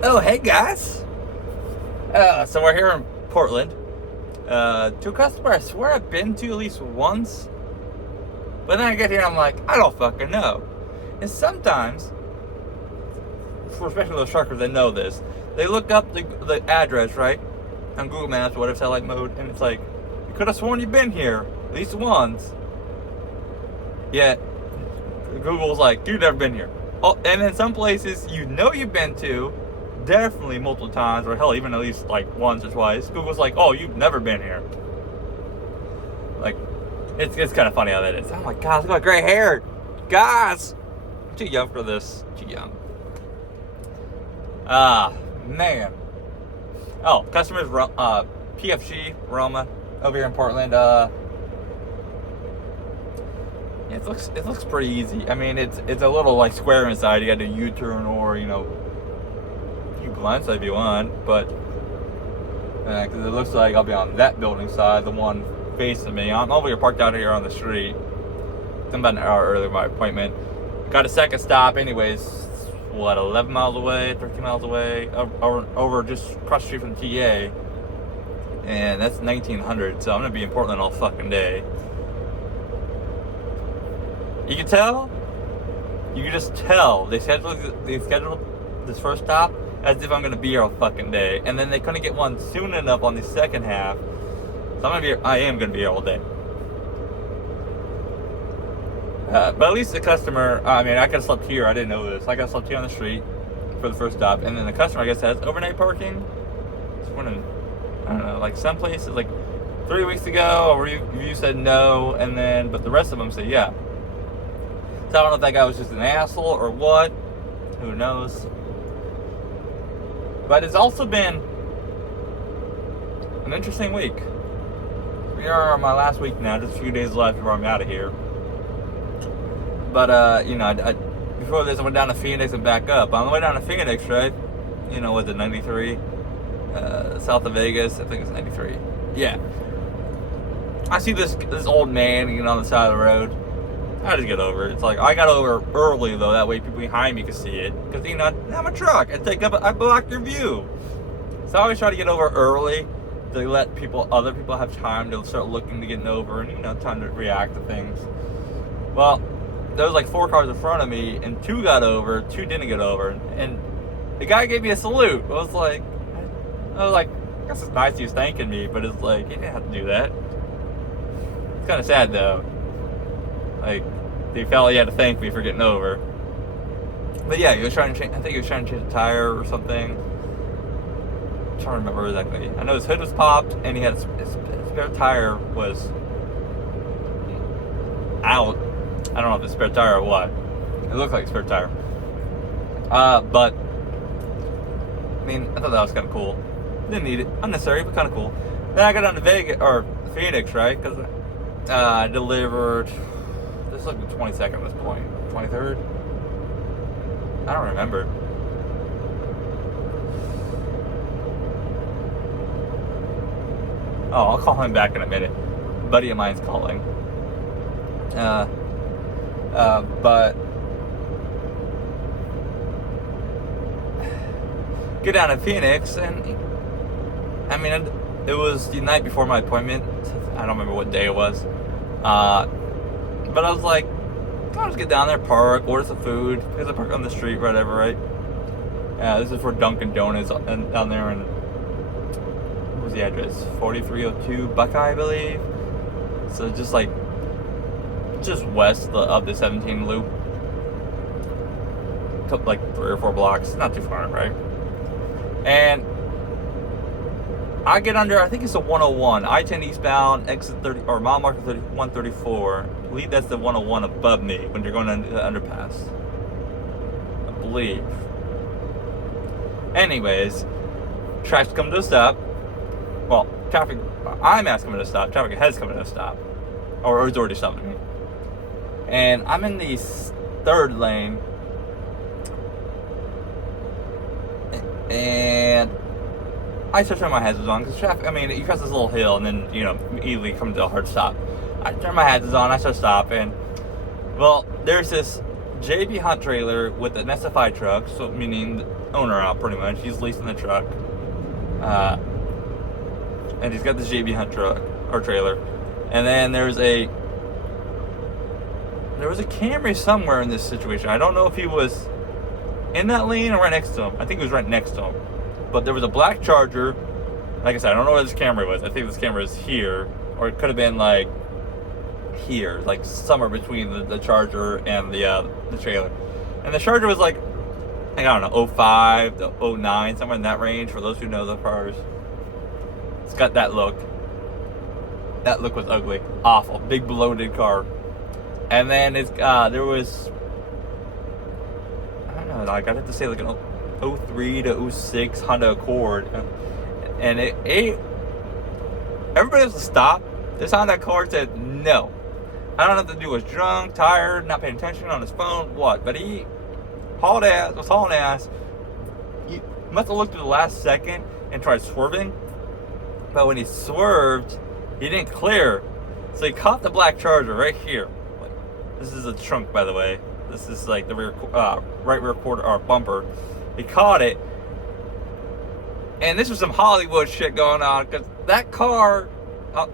Oh, hey guys. So we're here in Portland. To a customer I swear I've been to at least once. But then I get here and I'm like, I don't fucking know. And sometimes, especially those truckers that know this, they look up the address, right? On Google Maps or whatever, satellite mode, and it's like, you could have sworn you've been here at least once. Yet, Google's like, you've never been here. Oh, and then some places you know you've been to, definitely multiple times, or hell, even at least like once or twice. Google's like, oh, you've never been here. Like, it's kind of funny how that is. I'm like, guys, look at my gray hair. Guys, I'm too young for this. Too young. Man. Oh, customers, PFG, Roma, over here in Portland. Yeah, it looks pretty easy. I mean, it's a little like square inside. You got to do U-turn or you blindside if you want, but because it looks like I'll be on that building side, the one facing me. I'm over here parked out here on the street. I'm about an hour early for my appointment. Got a second stop, anyways. What, 11 miles away, 13 miles away, over just across the street from TA, and that's 1900. So I'm gonna be in Portland all fucking day. You can tell. You can just tell they scheduled this first stop as if I'm gonna be here all fucking day, and then they couldn't get one soon enough on the second half. So I am gonna be here all day. But at least the customer, I mean, I could have slept here. I didn't know this. I could have slept here on the street for the first stop, and then the customer, I guess, has overnight parking. It's one of, I don't know, like some places, like 3 weeks ago, or you said no, and then, but the rest of them said yeah. So I don't know if that guy was just an asshole or what. Who knows? But it's also been an interesting week. We are on my last week now, just a few days left before I'm out of here. But, I before this, I went down to Phoenix and back up. On the way down to Phoenix, right? Was it 93? South of Vegas, I think it's 93. Yeah. I see this old man, on the side of the road. I just get over it. It's like, I got over early, though. That way people behind me can see it. Because, I'm a truck. I block your view. So I always try to get over early to let other people have time to start looking to getting over and, time to react to things. Well, there was like 4 cars in front of me, and 2 got over, 2 didn't get over. And the guy gave me a salute. I was like, I guess it's nice he was thanking me, but it's like, he didn't have to do that. It's kind of sad, though. Like, he felt he had to thank me for getting over. But yeah, he was trying to change, I think he was trying to change a tire or something. I'm trying to remember exactly. I know his hood was popped, and he had his spare tire was out. I don't know if it's a spare tire or what. It looked like a spare tire. But, I mean, I thought that was kind of cool. Didn't need it. Unnecessary, but kind of cool. Then I got down to Phoenix, right? Because I delivered, this is like the 22nd at this point. 23rd? I don't remember. Oh, I'll call him back in a minute. A buddy of mine's calling. But get down to Phoenix, and I mean, it was the night before my appointment. I don't remember what day it was. But I was like, I'll just get down there, park, order some food, because I park on the street, whatever, right? This is for Dunkin' Donuts down there in, what was the address? 4302 Buckeye, I believe. So just west of the 17 loop. Took like 3 or 4 blocks, not too far, right? And I get under, I think it's a 101, I-10 eastbound, exit 30, or mile marker 134. I believe that's the 101 above me when you're going under the underpass. I believe. Anyways, traffic's coming to a stop. Well, I'm asking coming to a stop. Traffic ahead's coming to a stop. Or it's already stopped me. And I'm in the 3rd lane. And I start turning my hazards on because traffic, I mean, you cross this little hill and then, immediately come to a hard stop. I turn my hazards on, I start stopping. Well, there's this JB Hunt trailer with an SFI truck, so meaning the owner out pretty much. He's leasing the truck. And he's got this JB Hunt truck or trailer. And then there was a Camry somewhere in this situation. I don't know if he was in that lane or right next to him. I think he was right next to him. But there was a black Charger. Like I said, I don't know where this Camry was. I think this Camry is here, or it could have been like here, like somewhere between the Charger and the trailer. And the Charger was like, I don't know, 05 to 09, somewhere in that range. For those who know the cars, it's got that look. That look was ugly, awful, big bloated car. And then there was, I don't know, like I'd have to say like an 03 to 06 Honda Accord, and everybody was to stop. This Honda Accord said no. I don't know if the dude was drunk, tired, not paying attention on his phone, what, but he was hauling ass. He must have looked at the last second and tried swerving, but when he swerved, he didn't clear, so he caught the black Charger right here. This is a trunk, by the way. This is like the right rear quarter or bumper. He caught it, and this was some Hollywood shit going on, because that car,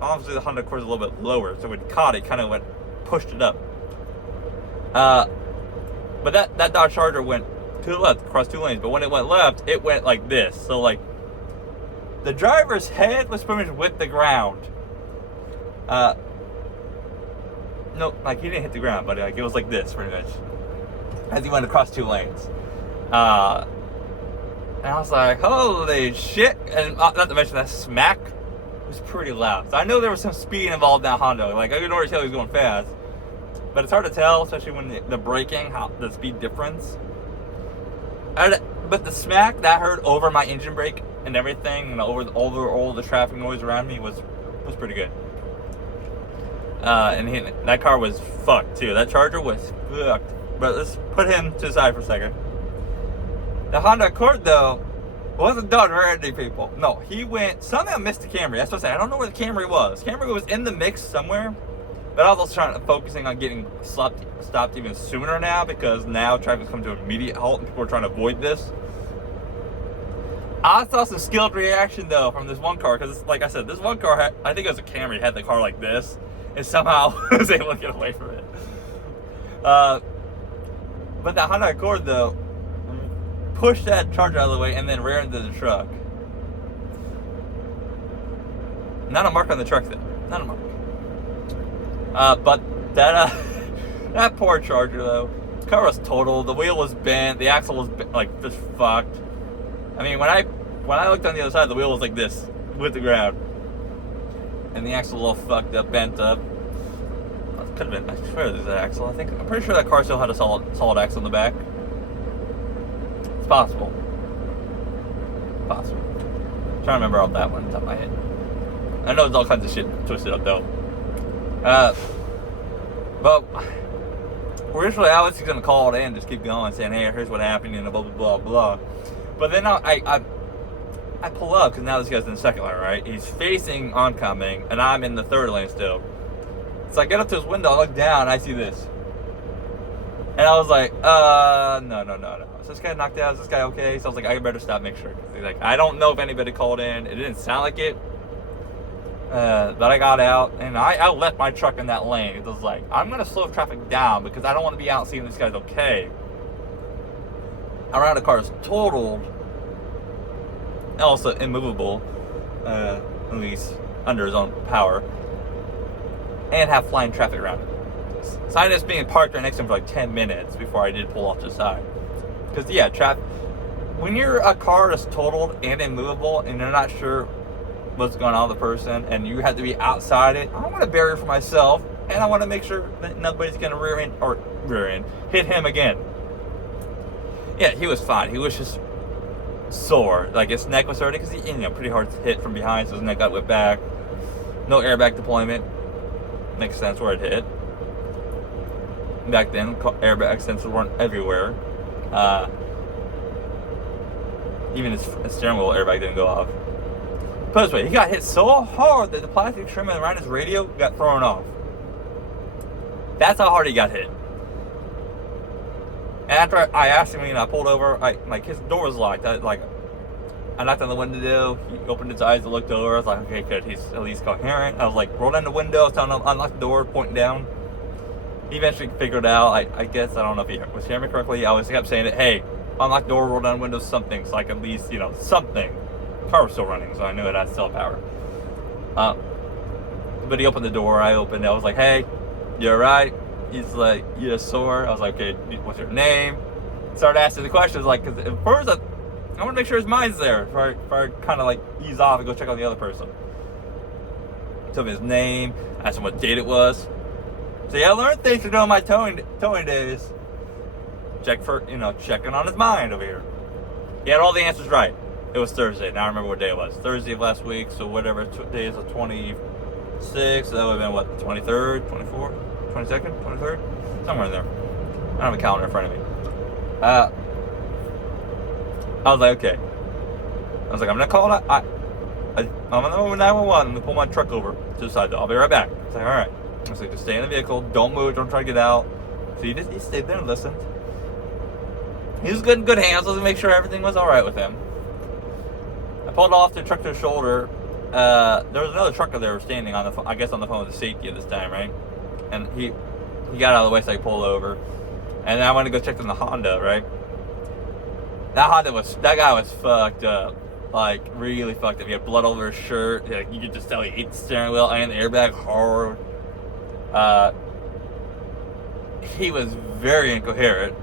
obviously the Honda Accord is a little bit lower, so when he caught it, kind of pushed it up. But that Dodge Charger went to the left, across two lanes, but when it went left, it went like this. So like, the driver's head was pretty much with the ground. No, like he didn't hit the ground, but like it was like this pretty much as he went across two lanes. And I was like, holy shit! And not to mention that smack was pretty loud. So I know there was some speed involved in that Honda. Like I could already tell he was going fast, but it's hard to tell, especially when the braking, how the speed difference. But the smack that I heard over my engine brake and everything, and over all the traffic noise around me was pretty good. And that car was fucked too. That Charger was fucked. But let's put him to the side for a second. The Honda Accord though wasn't done for any people. No, he went, somehow missed the Camry. That's what I'm saying. I don't know where the Camry was. Camry was in the mix somewhere, but I was also focusing on getting stopped even sooner now, because now traffic's come to an immediate halt and people are trying to avoid this. I saw some skilled reaction though from this one car, because like I said, this one car I think it was a Camry, had the car like this, and somehow was able to get away from it. But that Honda Accord though pushed that Charger out of the way and then rear into the truck. Not a mark on the truck though. Not a mark. But that poor Charger though, the car was totaled. The wheel was bent. The axle was like just fucked. I mean, when I looked on the other side, the wheel was like this with the ground, and the axle all fucked up, bent up. Could have been. I swear there's that axle. I'm pretty sure that car still had a solid axle in the back. It's possible. Possible. I'm trying to remember all that one on top of my head. I know it's all kinds of shit twisted up though. But originally I was just gonna call it in, just keep going, saying, "Hey, here's what happened," and blah blah blah blah. But then I pull up, because now this guy's in the second lane, right? He's facing oncoming, and I'm in the third lane still. So I get up to his window, I look down, and I see this. And I was like, no. Is this guy knocked out? Is this guy okay? So I was like, I better stop, make sure. He's like, I don't know if anybody called in. It didn't sound like it. But I got out, and I left my truck in that lane. It was like, I'm going to slow traffic down, because I don't want to be out seeing this guy's okay. Around the car is totaled, and also immovable, at least under his own power, and have flying traffic around it. So I ended up being parked right next to him for like 10 minutes before I did pull off to the side. Because yeah, when you're a car that's totaled and immovable and you're not sure what's going on with the person, and you have to be outside it, I want to barrier for myself, and I want to make sure that nobody's going to hit him again. Yeah, he was fine. He was just sore. Like his neck was hurting, because he, pretty hard hit from behind, so his neck got whipped back. No airbag deployment. Makes sense where it hit. Back then, airbag sensors weren't everywhere. Even his steering wheel airbag didn't go off. Put it this way, he got hit so hard that the plastic trim around his radio got thrown off. That's how hard he got hit. And after I asked him, I pulled over. His door was locked. I knocked on the window. He opened his eyes and looked over. I was like, okay, good. He's at least coherent. I was like, roll down the window, telling him unlock the door, pointing down. He eventually figured it out. I guess, I don't know if he was hearing me correctly. I was kept saying it, hey, unlock the door, roll down the window, something. So I could at least, something. The car was still running, so I knew it had cell power. But he opened the door. I opened it. I was like, hey, you alright? He's like, yes, sir. I was like, okay, what's your name? Started asking the questions, because at first I want to make sure his mind's there before I kind of ease off and go check on the other person. Told me his name, asked him what date it was. So I learned things to do on my towing days. Checking on his mind over here. He had all the answers right. It was Thursday. Now I remember what day it was. Thursday of last week, so whatever day is the 26th, that would have been what, the 23rd, 24th, 22nd, 23rd? Somewhere in there. I don't have a calendar in front of me. I was like, okay. I was like, I'm gonna call it. I'm on the 911. I'm gonna pull my truck over to the side. I'll be right back. It's like, all right. I was like, just stay in the vehicle. Don't move. Don't try to get out. So he stayed there and listened. He was in good hands. Let's make sure everything was all right with him. I pulled off the truck to the shoulder. There was another trucker there standing on the phone, I guess on the phone with the safety at this time, right? And he got out of the way so I pulled over. And then I went to go check on the Honda, right? That guy was fucked up. Really fucked up. He had blood all over his shirt. You could just tell he ate the steering wheel and the airbag hard. He was very incoherent.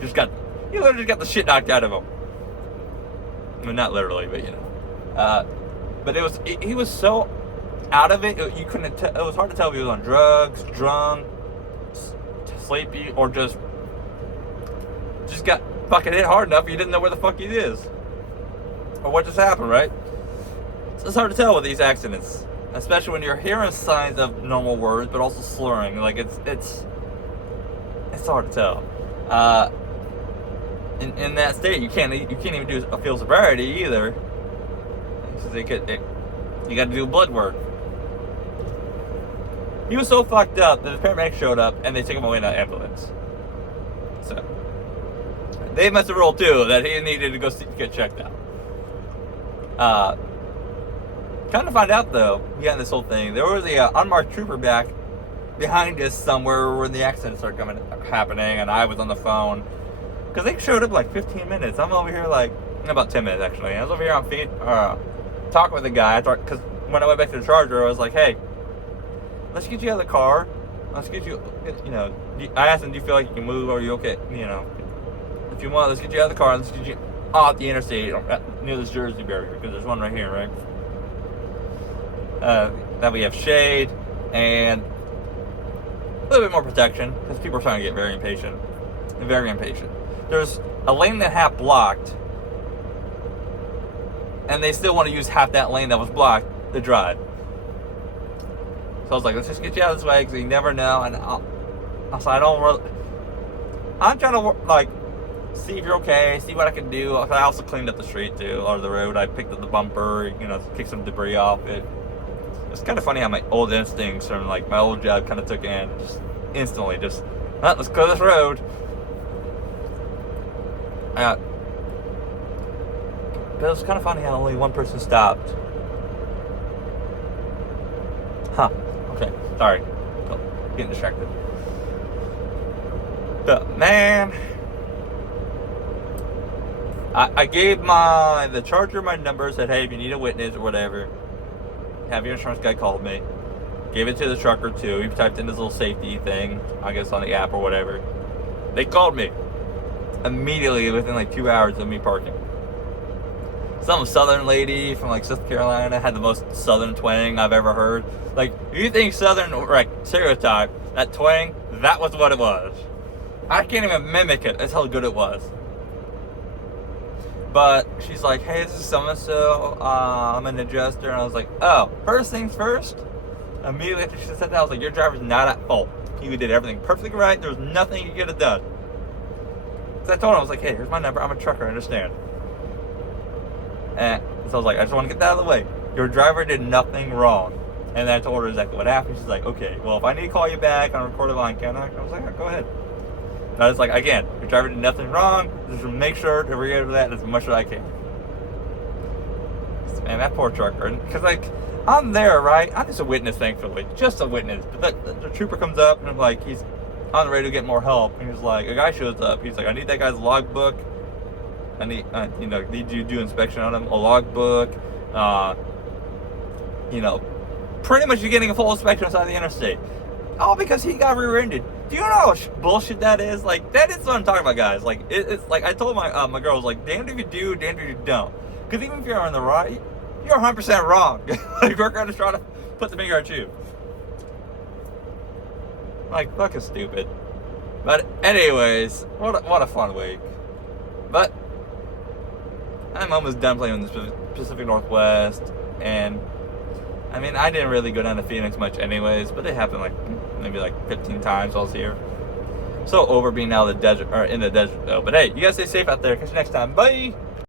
He literally just got the shit knocked out of him. I mean, not literally, but but he was so out of it. You couldn't. It was hard to tell if he was on drugs, drunk, sleepy, or just got fucking hit hard enough. You didn't know where the fuck he is, or what just happened, right? So it's hard to tell with these accidents, especially when you're hearing signs of normal words, but also slurring. It's hard to tell. In that state, you can't even do a field sobriety either. So you got to do blood work. He was so fucked up that the paramedics showed up and they took him away in an ambulance. So they must have ruled too that he needed to go get checked out. Come to find out though, behind this whole thing, there was a unmarked trooper back behind us somewhere when the accident started happening, and I was on the phone. Because they showed up 15 minutes. I'm over here about 10 minutes actually. I was over here on feet, talking with the guy. Because when I went back to the Charger, I was like, hey, let's get you out of the car. Let's get you, I asked him, do you feel like you can move? Or are you okay? If you want, let's get you out of the car. Let's get you off the interstate near this Jersey barrier. Because there's one right here, right? That we have shade and a little bit more protection. Because people are starting to get very impatient. Very impatient. There's a lane that half blocked, and they still want to use half that lane that was blocked to drive. So I was like, let's just get you out of this way, because you never know. And I'm trying to see if you're okay, see what I can do. I also cleaned up the street too, or the road. I picked up the bumper, kicked some debris off it. It's kind of funny how my old instincts from my old job kind of took in, just instantly, let's clear this road. But it was kind of funny how only one person stopped. Okay, sorry. Getting distracted. But man, I gave the Charger my number, said, hey, if you need a witness or whatever, have your insurance guy call me. Gave it to the trucker too. He typed in this little safety thing, I guess on the app or whatever. They called me immediately within 2 hours of me parking. Some southern lady from South Carolina had the most southern twang I've ever heard. If you think southern stereotype, that twang, that was what it was. I can't even mimic it. That's how good it was. But she's like, hey, this is so-and-so. I'm an adjuster. And I was like, oh, first things first. Immediately after she said that, I was like, your driver's not at fault. You did everything perfectly right. There was nothing you could have done. So I told him, I was like, hey, here's my number. I'm a trucker, I understand. And so I was like, I just want to get that out of the way. Your driver did nothing wrong. And then I told her exactly what happened. She's like, okay, well, if I need to call you back on a recorded line, can I? I was like, yeah, go ahead. I was like, again, your driver did nothing wrong. Just make sure to reiterate that as much as I can. Man, that poor trucker. Because, like, I'm there, right? I'm just a witness, thankfully. Just a witness. But the trooper comes up, and I'm like, he's on the way to get more help. And he's like, a guy shows up. He's like, I need that guy's logbook. I need, need you to do inspection on him. A logbook. Pretty much you're getting a full inspection inside the interstate. All because he got rear-ended. Do you know how bullshit that is? Like, that is what I'm talking about, guys. Like, it's like, I told my my girls, like, damned if you do, damned if you don't. Because even if you're on the right, you're 100% wrong. Like, we're going to try to put the finger at you. Like, fucking stupid. But anyways, what a fun week. But I'm almost done playing in the Pacific Northwest, and I mean, I didn't really go down to Phoenix much anyways, but it happened maybe 15 times while I was here. So over being out of the desert, or in the desert though. But hey, you guys stay safe out there. Catch you next time. Bye!